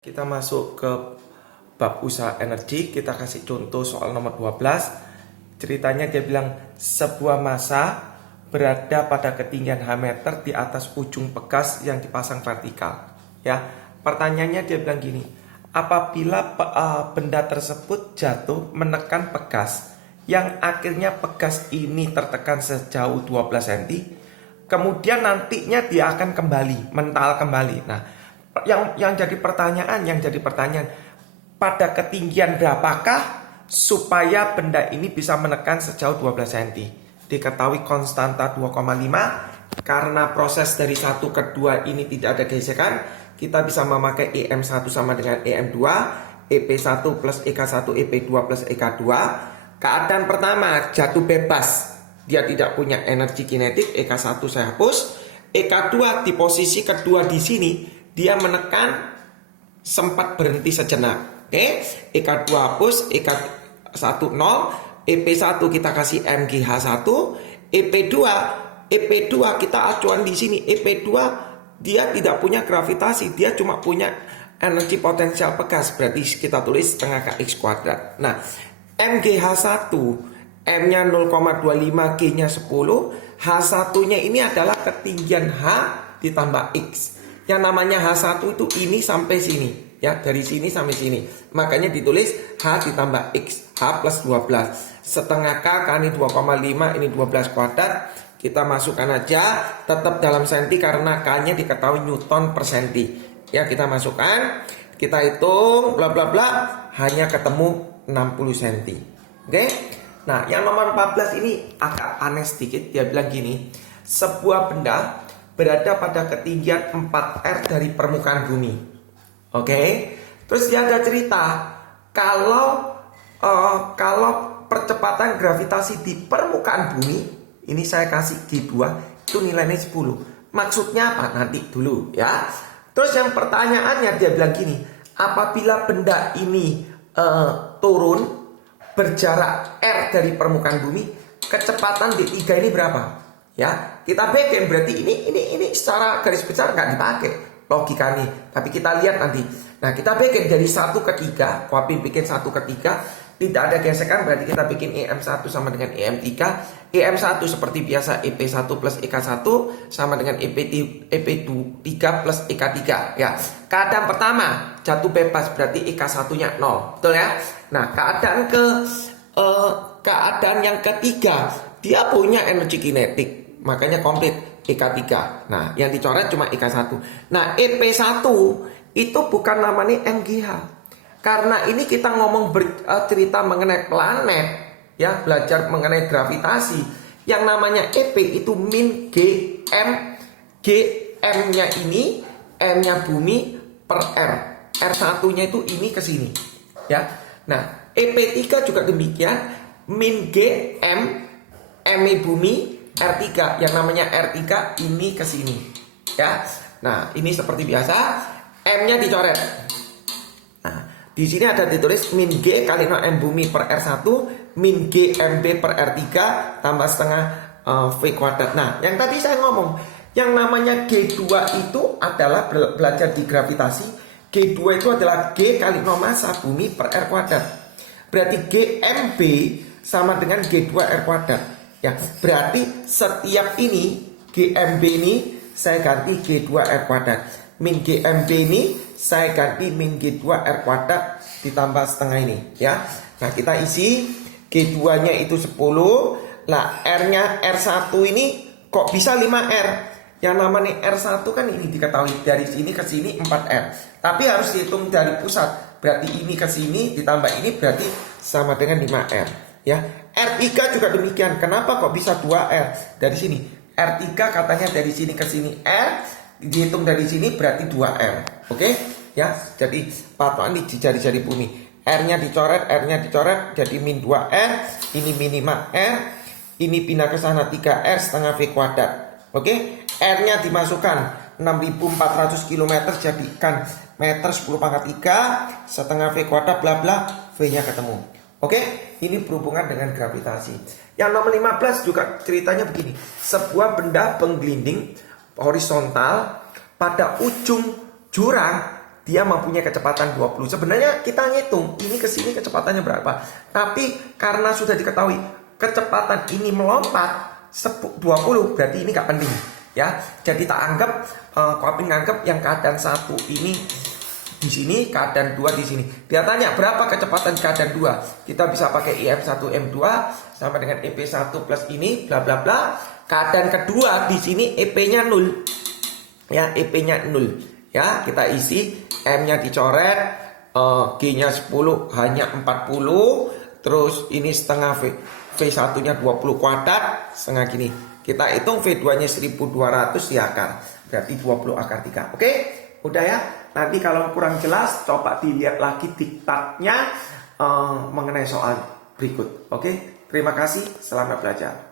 Kita masuk ke bab usaha energi. Kita kasih contoh soal nomor 12. Ceritanya dia bilang sebuah massa berada pada ketinggian H meter di atas ujung pegas yang dipasang vertikal. Ya, pertanyaannya dia bilang gini, apabila benda tersebut jatuh menekan pegas yang akhirnya pegas ini tertekan sejauh 12 cm, kemudian nantinya dia akan kembali, mental kembali. Nah, yang jadi pertanyaan pada ketinggian berapakah supaya benda ini bisa menekan sejauh 12 cm. Diketahui konstanta 2,5. Karena proses dari 1 ke 2 ini tidak ada gesekan, kita bisa memakai EM1 sama dengan EM2, EP1 plus EK1, EP2 plus EK2. Keadaan pertama jatuh bebas, dia tidak punya energi kinetik, EK1 saya hapus. EK2 di posisi kedua di sini dia menekan, sempat berhenti sejenak. Oke, EK2 hapus, EK1 0, EP1 kita kasih MGH1, EP2 kita acuan di sini. EP2 dia tidak punya gravitasi, dia cuma punya energi potensial pegas, berarti kita tulis setengah kx kuadrat. Nah, MGH1 M-nya 0,25, G-nya 10, H1-nya ini adalah ketinggian H ditambah X. Yang namanya H1 itu ini sampai sini, ya, dari sini sampai sini. Makanya ditulis H ditambah X, H plus 12. Setengah K kali 2,5, ini 12 kuadrat. Kita masukkan aja, tetap dalam senti karena K-nya diketahui Newton per senti. Ya, kita masukkan, kita hitung, bla bla bla, hanya ketemu 60 cm. Oke? Nah, yang nomor 14 ini agak aneh sedikit. Dia bilang gini, sebuah benda berada pada ketinggian 4R dari permukaan bumi. Oke? Terus dia ada cerita, kalau percepatan gravitasi di permukaan bumi, ini saya kasih G2, itu nilainya 10. Maksudnya apa? Nanti dulu, ya. Terus yang pertanyaannya dia bilang gini, apabila benda ini turun berjarak R dari permukaan bumi, kecepatan D3 ini berapa? Ya, kita bikin berarti ini secara garis besar nggak dipakai logika nih, tapi kita lihat nanti. Nah, kita bikin dari 1 ke 3, Kuapin bikin 1 ke 3, tidak ada gesekan, berarti kita bikin EM1 sama dengan EM3. EM1 seperti biasa EP1 plus EK1 sama dengan EP3 plus EK3, ya. Keadaan pertama jatuh bebas, berarti EK1-nya 0, betul ya? Nah, keadaan yang ketiga, dia punya energi kinetik, makanya komplit EK3. Nah, yang dicoret cuma EK1. Nah, EP1 itu bukan namanya MGH. Karena ini kita ngomong cerita mengenai planet, ya, belajar mengenai gravitasi. Yang namanya EP itu min GM. GM-nya ini, M-nya bumi per R. R1-nya itu ini ke sini, ya. Nah, EP3 juga demikian, min GM, M-nya bumi, R3. Yang namanya R3 ini ke sini, ya. Nah, ini seperti biasa, M-nya dicoret. Nah, di sini ada ditulis min G kali 0 M bumi per R1 min G MB per R3 tambah setengah V kuadrat. Nah, yang tadi saya ngomong, yang namanya G2 itu adalah belajar di gravitasi. G2 itu adalah G kali 0 massa bumi per R kuadrat. Berarti GMB sama dengan G2 R kuadrat. Ya, berarti setiap ini GMB ini saya ganti G2 R kuadrat. Min GMB ini saya ganti min G2 R kuadrat ditambah setengah ini, ya. Nah, kita isi G2 nya itu 10. Nah, R nya R1 ini kok bisa 5R? Yang namanya R1 kan ini diketahui dari sini ke sini 4R. Tapi harus dihitung dari pusat. Berarti ini ke sini ditambah ini berarti sama dengan 5R, ya. R3 juga demikian. Kenapa kok bisa 2R? Dari sini R3 katanya dari sini ke sini R, dihitung dari sini berarti 2R. Oke, ya. Jadi patokan di jari-jari bumi. R-nya dicoret, R-nya dicoret, jadi min 2R, ini minima R, ini pindah ke sana 3R setengah V kuadrat. Oke, R-nya dimasukkan 6.400 km, jadikan meter 10 pangkat 3 setengah V kuadrat bla bla, V-nya ketemu. Oke, ini berhubungan dengan gravitasi. Yang nomor 15 juga ceritanya begini. Sebuah benda penggelinding horizontal pada ujung jurang dia mempunyai kecepatan 20. Sebenarnya kita ngitung ini ke sini kecepatannya berapa. Tapi karena sudah diketahui kecepatan ini melompat 20, berarti ini gak penting ya. Jadi tak anggap Kopin nganggap yang keadaan 1 ini di sini, keadaan 2 di sini. Dia tanya berapa kecepatan keadaan 2. Kita bisa pakai IM1 M2 sama dengan EP1 plus ini bla bla bla. Keadaan kedua di sini EP-nya 0. Ya, EP-nya 0. Ya, kita isi, M-nya dicoret, G-nya 10 hanya 40. Terus ini setengah V1-nya 20 kuadrat, setengah gini. Kita hitung V2-nya 1200 di akar. Berarti 20 akar 3. Oke? Udah ya? Nanti kalau kurang jelas, coba dilihat lagi diktatnya mengenai soal berikut. Oke? Terima kasih. Selamat belajar.